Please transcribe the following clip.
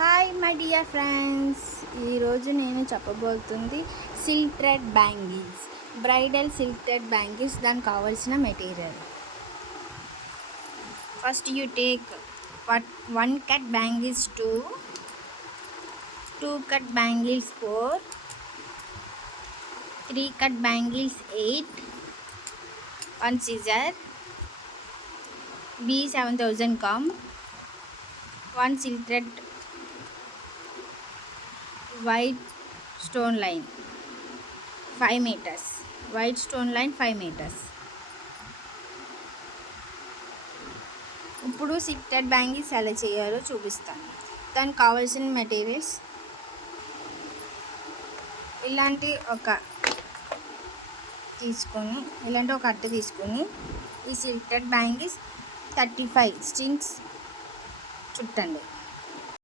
Hi my dear friends, ఈరోజు నేను చెప్పబోతుంది silk thread bangles, bridal silk thread bangles. దానికి కావాల్సిన material: first you take 1 cut bangles 2 cut bangles 4, 3 cut bangles 8, 1 scissor, B7000 comb, 1 silk thread white stone line 5 meters, white stone line 5 meters. ఇప్పుడు silk thread bangles ఎలా చేయాలో చూపిస్తాను. దానికి కావాల్సిన మెటీరియల్స్: ఇలాంటి ఒక అట్ట తీసుకొని ఈ సిల్క్ థ్రెడ్ బ్యాంగిల్స్ 35 స్ట్రింగ్స్ చుట్టండి.